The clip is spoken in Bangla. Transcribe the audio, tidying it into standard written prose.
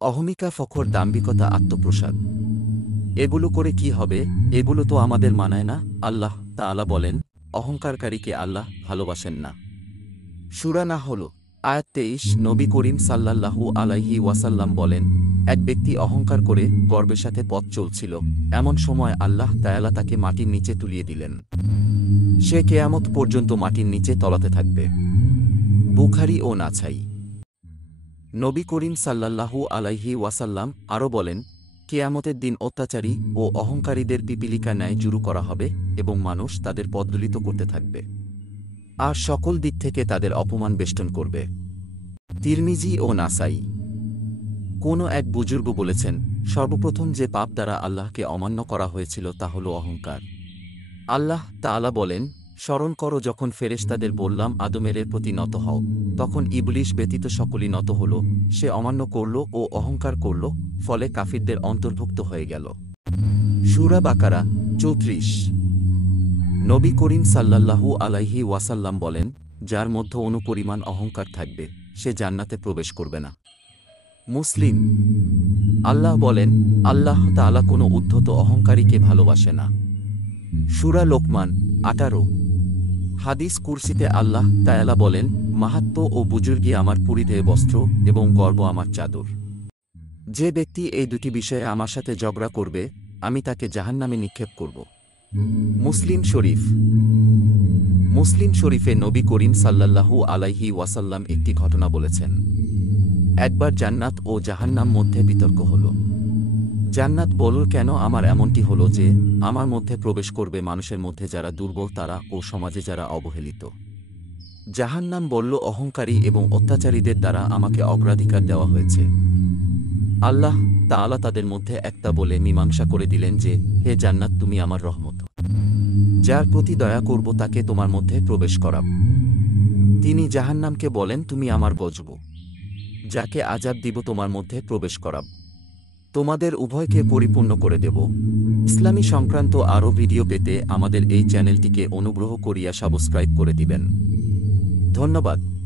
অহমিকা, ফখর, দাম্ভিকতা, আত্মপ্রসাদ। এগুলো করে কি হবে? এগুলো তো আমাদের মানায় না। আল্লাহ তাআলা বলেন, অহংকারকারীকে আল্লাহ ভালোবাসেন না। সূরা নাহল আয়াত ২৩। নবী করিম সাল্লাল্লাহু আলাইহি ওয়াসাল্লাম বলেন, এক ব্যক্তি অহংকার করে গর্বের সাথে পথ চলছিল। এমন সময় আল্লাহ তাআলা তাকে মাটির নিচে তুলিয়ে দিলেন। সে কেয়ামত পর্যন্ত মাটির নিচে তলাতে থাকবে। বুখারী ও নাসাই। নবী করিম সাল্লাল্লাহু আলাইহি ওয়াসাল্লাম আরও বলেন, কেয়ামতের দিন অত্যাচারী ও অহংকারীদের পিপীলিকা ন্যায় জুরু করা হবে এবং মানুষ তাদের পদদলিত করতে থাকবে, আর সকল দিক থেকে তাদের অপমান বেষ্টন করবে। তিরমিজি ও নাসাই। কোনো এক বুজুর্গ বলেছেন, সর্বপ্রথম যে পাপ দ্বারা আল্লাহকে অমান্য করা হয়েছিল তা হল অহংকার। আল্লাহ তাআলা বলেন, স্মরণ করো যখন ফেরেশতাদের বললাম আদমের প্রতি নত হও, তখন ইবলীস ব্যতীত সকলই নত হল। সে অমান্য করল ও অহংকার করল, ফলে কাফিরদের অন্তর্ভুক্ত হয়ে গেল। সূরা বাকারা ৩৪। নবী করিম সাল্লাল্লাহু আলাইহি ওয়াসাল্লাম বলেন, যার মধ্যে অনুপরিমাণ অহংকার থাকবে সে জান্নাতে প্রবেশ করবে না। মুসলিম। আল্লাহ বলেন, আল্লাহ তাআলা কোনো উদ্ধত অহংকারীকে ভালোবাসে না। সূরা লোকমান ১৮। হাদিস কুরসিতে আল্লাহ তাআলা বলেন, মাহাত্ম্য ও বুজুর্গি আমার পরিধেয় বস্ত্র এবং গর্ব আমার চাদর। যে ব্যক্তি এই দুটি বিষয়ে আমার সাথে ঝগড়া করবে, আমি তাকে জাহান্নামে নিক্ষেপ করব। মুসলিম শরীফ। মুসলিম শরীফে নবী করিম সাল্লাল্লাহু আলাইহি ওয়াসাল্লাম একটি ঘটনা বলেছেন। একবার জান্নাত ও জাহান্নাম মধ্যে বিতর্ক হল। জান্নাত বলল, কেন আমার এমনটি হলো যে আমার মধ্যে প্রবেশ করবে মানুষের মধ্যে যারা দুর্বল তারা ও সমাজে যারা অবহেলিত। জাহান্নাম বলল, অহংকারী এবং অত্যাচারীদের দ্বারা আমাকে অগ্রাধিকার দেওয়া হয়েছে। আল্লাহ তাআলা তাদের মধ্যে একটা বলে মীমাংসা করে দিলেন যে, হে জান্নাত, তুমি আমার রহমত, যার প্রতি দয়া করব তাকে তোমার মধ্যে প্রবেশ করাব। তিনি জাহান্নামকে বলেন, তুমি আমার গজব, যাকে আযাব দিব তোমার মধ্যে প্রবেশ করাব। তোমাদের উভয়কে পরিপূর্ণ করে দেব। ইসলামী সংক্রান্ত আরও ভিডিও পেতে আমাদের এই চ্যানেলটিকে অনুগ্রহ করিয়া সাবস্ক্রাইব করে দিবেন। ধন্যবাদ।